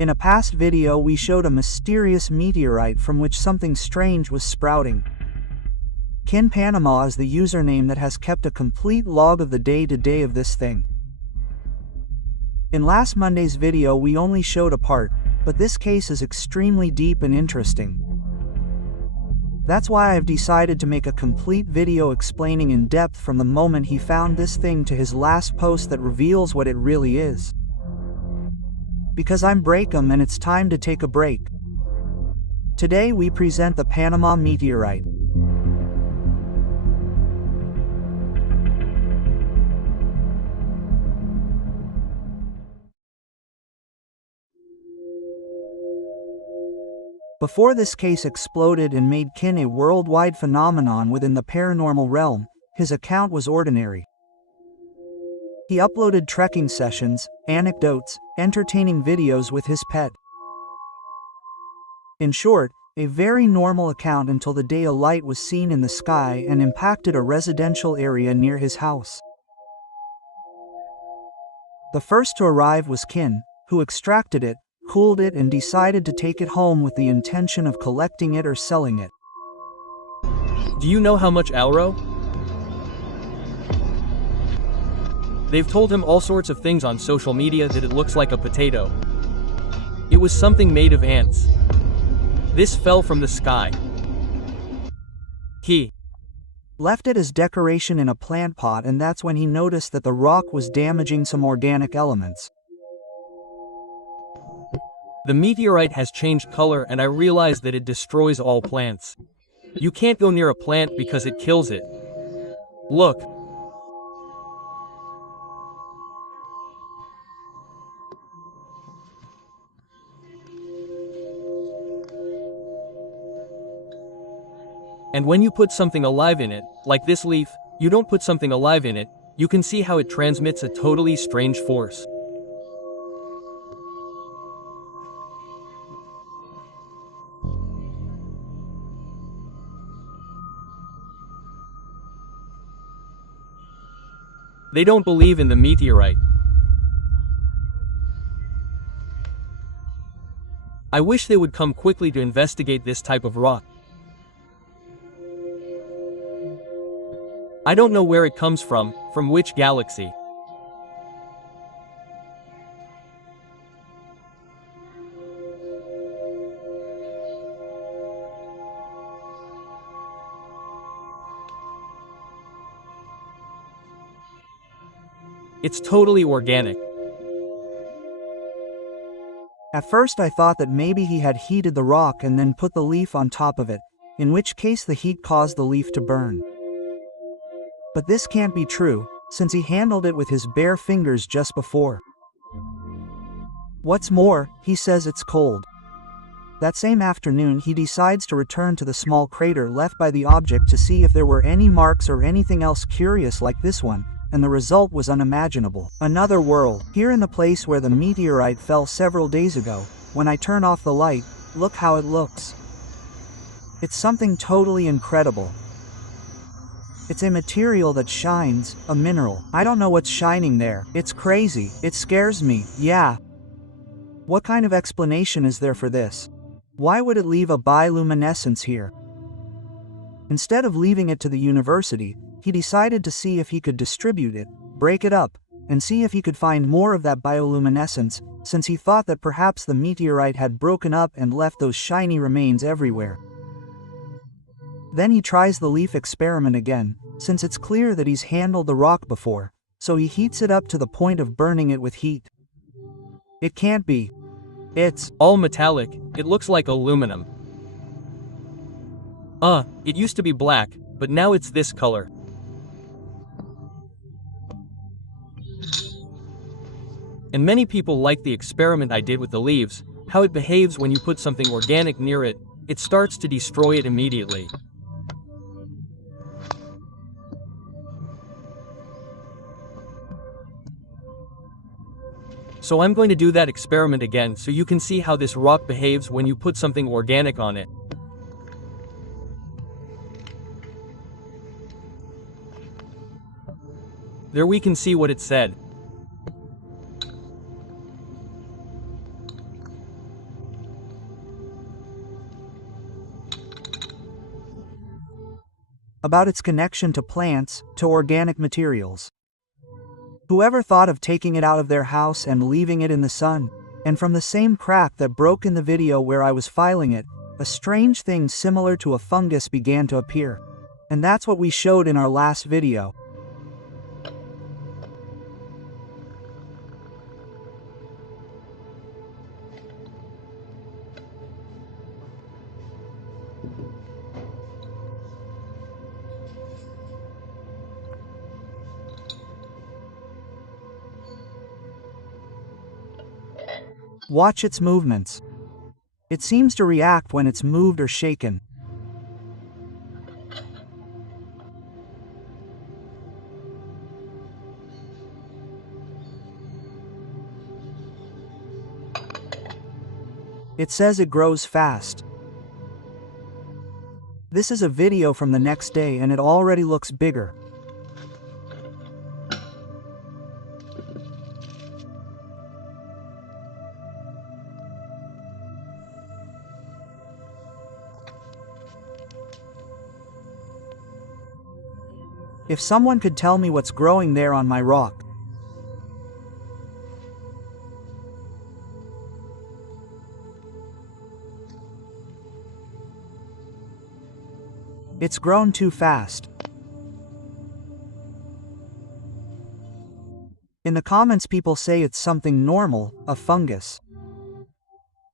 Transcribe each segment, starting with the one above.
In a past video we showed a mysterious meteorite from which something strange was sprouting. Kin Panama is the username that has kept a complete log of the day-to-day of this thing. In last Monday's video we only showed a part, but this case is extremely deep and interesting. That's why I've decided to make a complete video explaining in depth from the moment he found this thing to his last post that reveals what it really is. Because I'm Breakum and it's time to take a break. Today we present the Panama meteorite. Before this case exploded and made Kin a worldwide phenomenon within the paranormal realm, his account was ordinary. He uploaded trekking sessions, anecdotes, entertaining videos with his pet. In short, a very normal account until the day a light was seen in the sky and impacted a residential area near his house. The first to arrive was Kin, who extracted it, cooled it and decided to take it home with the intention of collecting it or selling it. Do you know how much Alro? They've told him all sorts of things on social media that it looks like a potato. It was something made of ants. This fell from the sky. He left it as decoration in a plant pot, and that's when he noticed that the rock was damaging some organic elements. The meteorite has changed color and I realized that it destroys all plants. You can't go near a plant because it kills it. Look. And when you put something alive in it, like this leaf, you don't put something alive in it, you can see how it transmits a totally strange force. They don't believe in the meteorite. I wish they would come quickly to investigate this type of rock. I don't know where it comes from which galaxy. It's totally organic. At first I thought that maybe he had heated the rock and then put the leaf on top of it, in which case the heat caused the leaf to burn. But this can't be true, since he handled it with his bare fingers just before. What's more, he says it's cold. That same afternoon he decides to return to the small crater left by the object to see if there were any marks or anything else curious like this one, and the result was unimaginable. Another world. Here in the place where the meteorite fell several days ago, when I turn off the light, look how it looks. It's something totally incredible. It's a material that shines, a mineral. I don't know what's shining there. It's crazy. It scares me, yeah. What kind of explanation is there for this? Why would it leave a bioluminescence here? Instead of leaving it to the university, he decided to see if he could distribute it, break it up, and see if he could find more of that bioluminescence, since he thought that perhaps the meteorite had broken up and left those shiny remains everywhere. Then he tries the leaf experiment again, since it's clear that he's handled the rock before, so he heats it up to the point of burning it with heat. It can't be. It's all metallic, it looks like aluminum. It used to be black, but now it's this color. And many people like the experiment I did with the leaves, how it behaves when you put something organic near it, it starts to destroy it immediately. So I'm going to do that experiment again so you can see how this rock behaves when you put something organic on it. There we can see what it said. about its connection to plants, to organic materials. Whoever thought of taking it out of their house and leaving it in the sun? And from the same crack that broke in the video where I was filing it, a strange thing similar to a fungus began to appear. And that's what we showed in our last video. Watch its movements. It seems to react when it's moved or shaken. It says it grows fast. This is a video from the next day and it already looks bigger. If someone could tell me what's growing there on my rock. It's grown too fast. In the comments people say it's something normal, a fungus.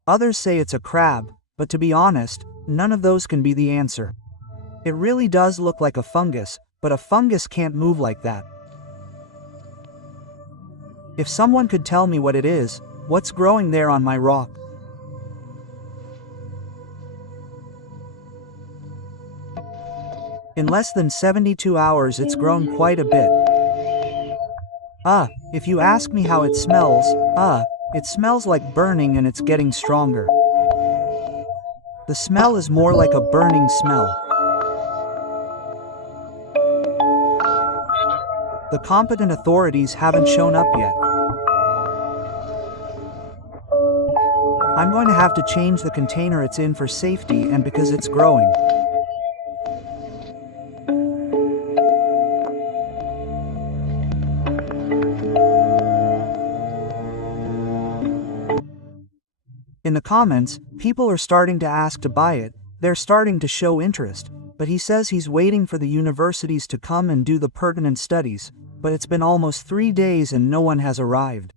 Others say it's a crab, but to be honest, none of those can be the answer. It really does look like a fungus, but a fungus can't move like that. If someone could tell me what it is, what's growing there on my rock? In less than 72 hours it's grown quite a bit. If you ask me how it smells, it smells like burning and it's getting stronger. The smell is more like a burning smell. The competent authorities haven't shown up yet. I'm going to have to change the container it's in for safety and because it's growing. In the comments, people are starting to ask to buy it, they're starting to show interest, but he says he's waiting for the universities to come and do the pertinent studies, but it's been almost 3 days and no one has arrived.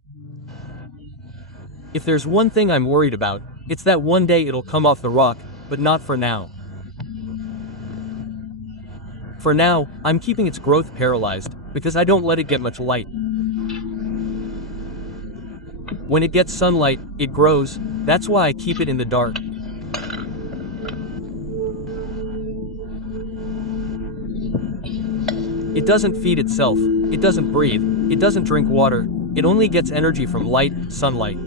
If there's one thing I'm worried about, it's that one day it'll come off the rock, but not for now. For now, I'm keeping its growth paralyzed, because I don't let it get much light. When it gets sunlight, it grows, that's why I keep it in the dark. It doesn't feed itself, it doesn't breathe, it doesn't drink water, it only gets energy from light, sunlight.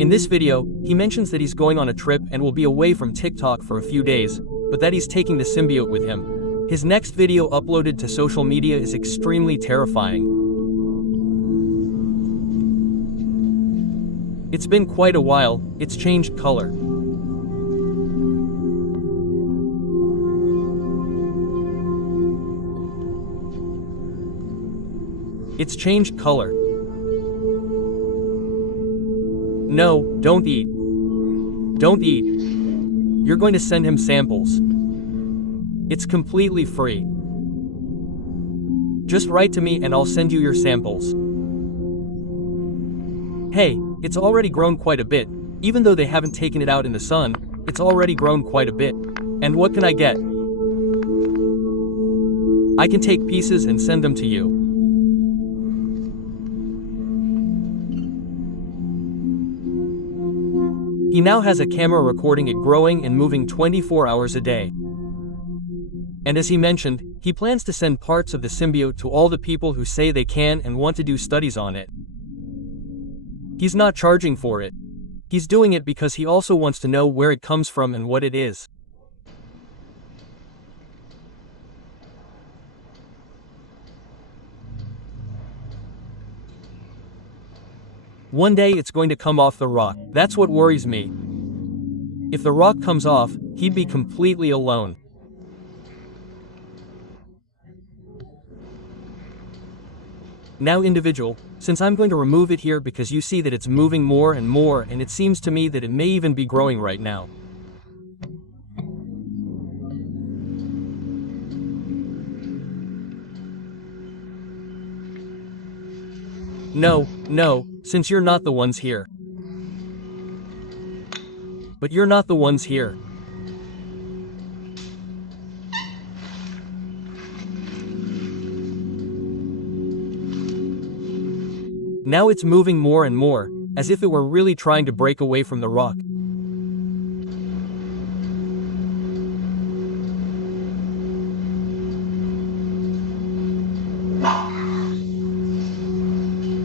In this video, he mentions that he's going on a trip and will be away from TikTok for a few days, but that he's taking the symbiote with him. His next video uploaded to social media is extremely terrifying. It's been quite a while, it's changed color. It's changed color. No, don't eat. Don't eat. You're going to send him samples. It's completely free. Just write to me and I'll send you your samples. Hey, it's already grown quite a bit. Even though they haven't taken it out in the sun, it's already grown quite a bit. And what can I get? I can take pieces and send them to you. He now has a camera recording it growing and moving 24 hours a day. And as he mentioned, he plans to send parts of the symbiote to all the people who say they can and want to do studies on it. He's not charging for it. He's doing it because he also wants to know where it comes from and what it is. One day it's going to come off the rock. That's what worries me. If the rock comes off, he'd be completely alone. Now individual, since I'm going to remove it here because you see that it's moving more and more, and it seems to me that it may even be growing right now. No, since you're not the ones here. But you're not the ones here. Now it's moving more and more, as if it were really trying to break away from the rock.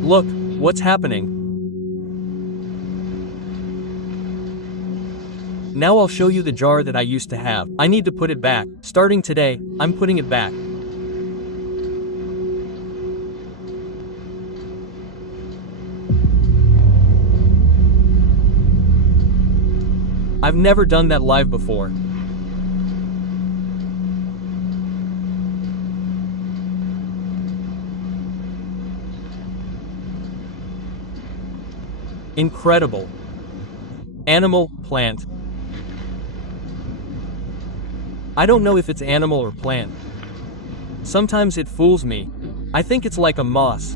Look, what's happening? Now I'll show you the jar that I used to have. I need to put it back. Starting today, I'm putting it back. I've never done that live before. Incredible. Animal, plant. I don't know if it's animal or plant. Sometimes it fools me. I think it's like a moss.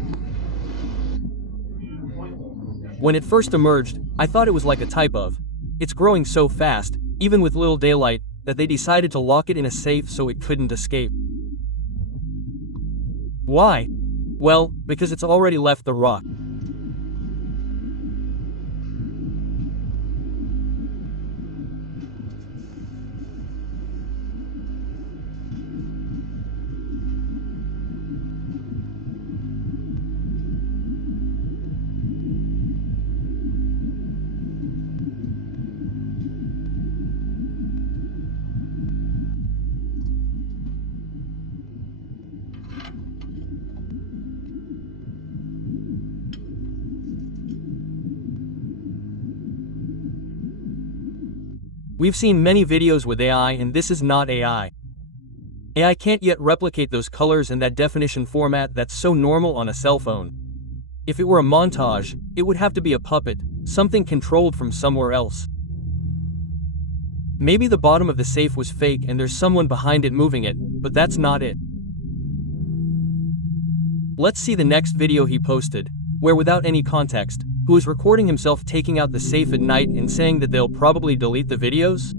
When it first emerged, I thought it was like a type of. It's growing so fast, even with little daylight, that they decided to lock it in a safe so it couldn't escape. Why? Well, because it's already left the rock. We've seen many videos with AI, and this is not AI. AI can't yet replicate those colors and that definition format that's so normal on a cell phone. If it were a montage, it would have to be a puppet, something controlled from somewhere else. Maybe the bottom of the safe was fake and there's someone behind it moving it, but that's not it. Let's see the next video he posted, where without any context, who is recording himself taking out the safe at night and saying that they'll probably delete the videos?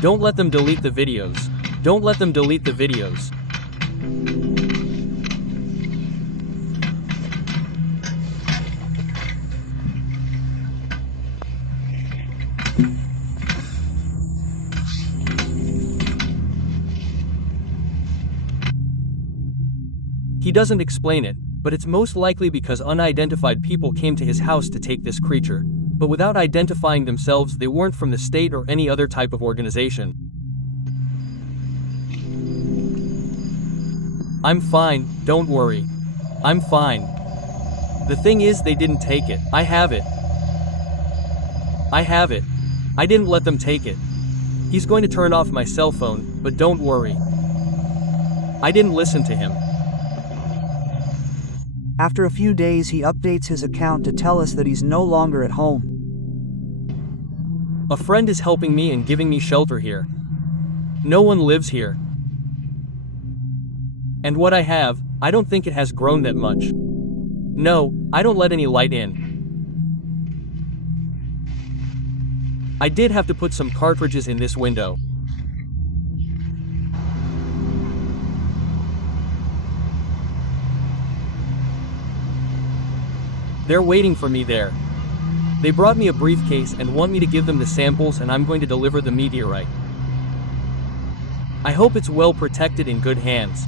Don't let them delete the videos. Don't let them delete the videos. He doesn't explain it, but it's most likely because unidentified people came to his house to take this creature. But without identifying themselves, they weren't from the state or any other type of organization. I'm fine, don't worry. I'm fine. The thing is, they didn't take it. I have it. I have it. I didn't let them take it. He's going to turn off my cell phone, but don't worry. I didn't listen to him. After a few days, he updates his account to tell us that he's no longer at home. A friend is helping me and giving me shelter here. No one lives here. And what I have, I don't think it has grown that much. No, I don't let any light in. I did have to put some cartridges in this window. They're waiting for me there. They brought me a briefcase and want me to give them the samples, and I'm going to deliver the meteorite. I hope it's well protected in good hands.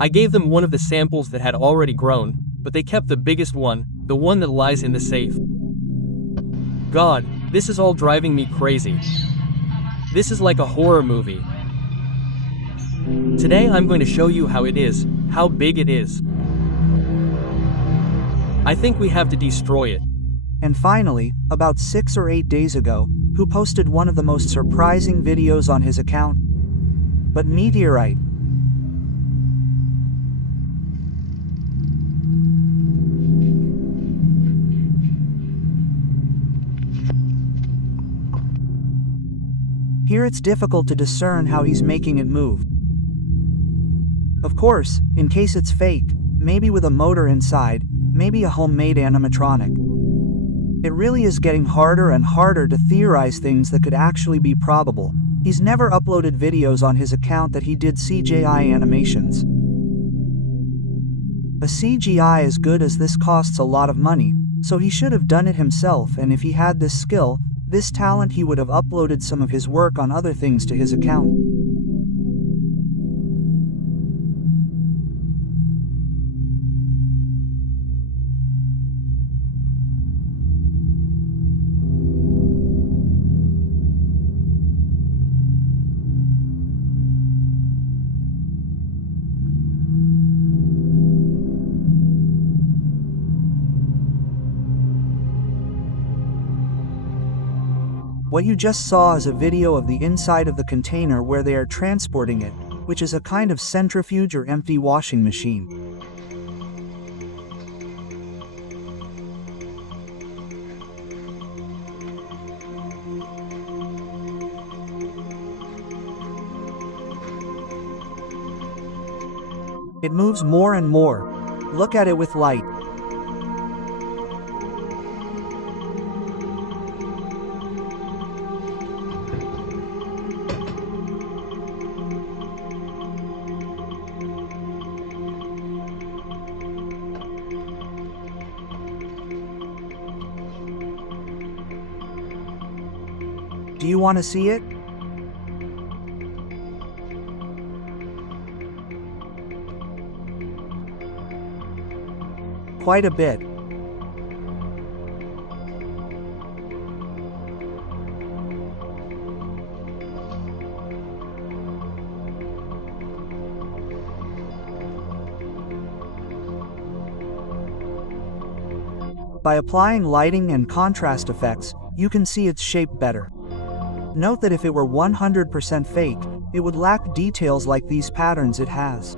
I gave them one of the samples that had already grown, but they kept the biggest one, the one that lies in the safe. God, this is all driving me crazy. This is like a horror movie. Today I'm going to show you how it is, how big it is. I think we have to destroy it. And finally, about 6 or 8 days ago, who posted one of the most surprising videos on his account? But meteorite. Here it's difficult to discern how he's making it move. Of course, in case it's fake, maybe with a motor inside, maybe a homemade animatronic. It really is getting harder and harder to theorize things that could actually be probable. He's never uploaded videos on his account that he did CGI animations. A CGI as good as this costs a lot of money, so he should have done it himself, and if he had this skill, this talent, he would have uploaded some of his work on other things to his account. What you just saw is a video of the inside of the container where they are transporting it, which is a kind of centrifuge or empty washing machine. It moves more and more. Look at it with light. Do you want to see it? Quite a bit. By applying lighting and contrast effects, you can see its shape better. Note that if it were 100% fake, it would lack details like these patterns it has.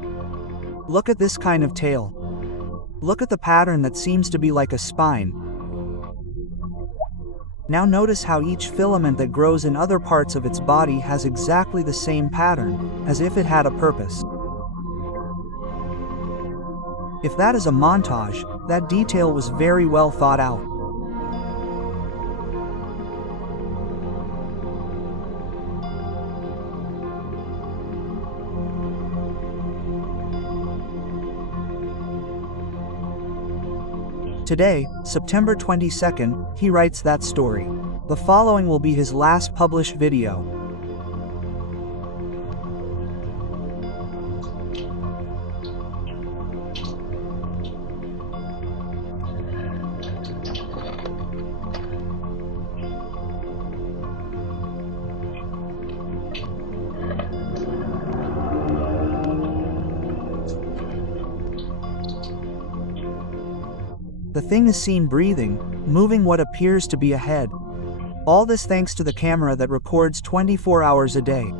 Look at this kind of tail. Look at the pattern that seems to be like a spine. Now notice how each filament that grows in other parts of its body has exactly the same pattern, as if it had a purpose. If that is a montage, that detail was very well thought out. Today, September 22nd, he writes that story. The following will be his last published video. The thing is seen breathing, moving what appears to be a head. All this thanks to the camera that records 24 hours a day.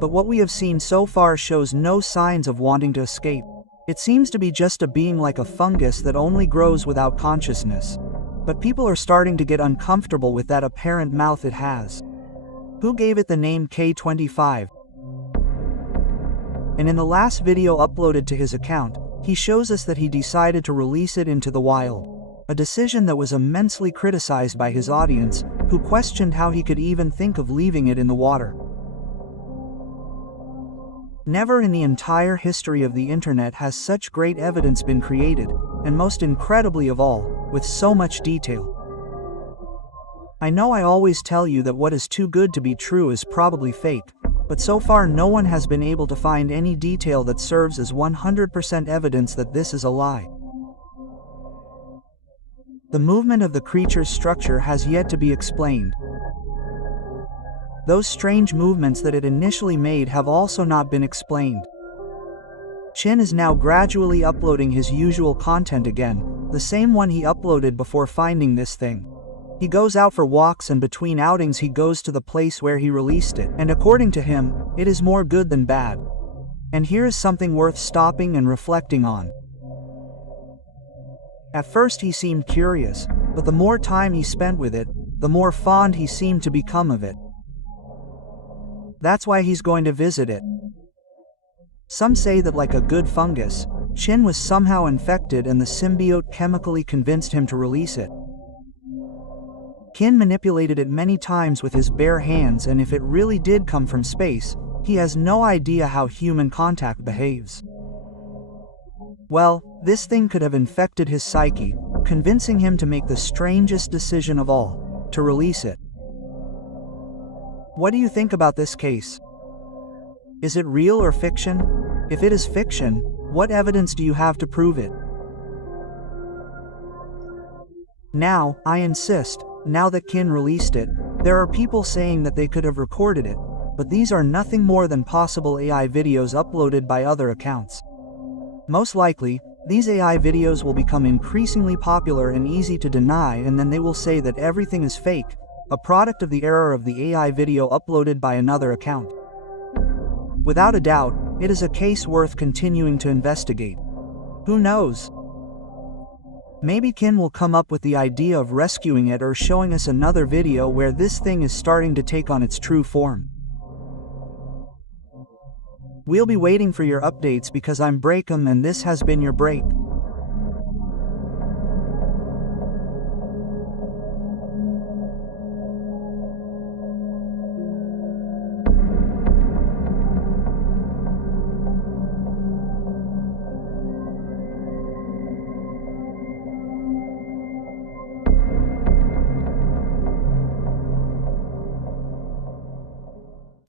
But what we have seen so far shows no signs of wanting to escape. It seems to be just a being like a fungus that only grows without consciousness. But people are starting to get uncomfortable with that apparent mouth it has. who gave it the name K25. And in the last video uploaded to his account, he shows us that he decided to release it into the wild, a decision that was immensely criticized by his audience, who questioned how he could even think of leaving it in the water. Never in the entire history of the internet has such great evidence been created, and most incredibly of all, with so much detail. I know I always tell you that what is too good to be true is probably fake, but so far no one has been able to find any detail that serves as 100% evidence that this is a lie. The movement of the creature's structure has yet to be explained. Those strange movements that it initially made have also not been explained. Chin is now gradually uploading his usual content again, the same one he uploaded before finding this thing. He goes out for walks, and between outings he goes to the place where he released it, and according to him, it is more good than bad. And here is something worth stopping and reflecting on. At first he seemed curious, but the more time he spent with it, the more fond he seemed to become of it. That's why he's going to visit it. Some say that like a good fungus, Chin was somehow infected and the symbiote chemically convinced him to release it. Kin manipulated it many times with his bare hands, and if it really did come from space, he has no idea how human contact behaves. Well, this thing could have infected his psyche, convincing him to make the strangest decision of all, to release it. What do you think about this case? Is it real or fiction? If it is fiction, what evidence do you have to prove it? Now, I insist, now that Kin released it, there are people saying that they could have recorded it, but these are nothing more than possible AI videos uploaded by other accounts. Most likely, these AI videos will become increasingly popular and easy to deny, and then they will say that everything is fake, a product of the error of the AI video uploaded by another account. Without a doubt, it is a case worth continuing to investigate. Who knows? Maybe Kin will come up with the idea of rescuing it or showing us another video where this thing is starting to take on its true form. We'll be waiting for your updates because I'm Breakum and this has been your break.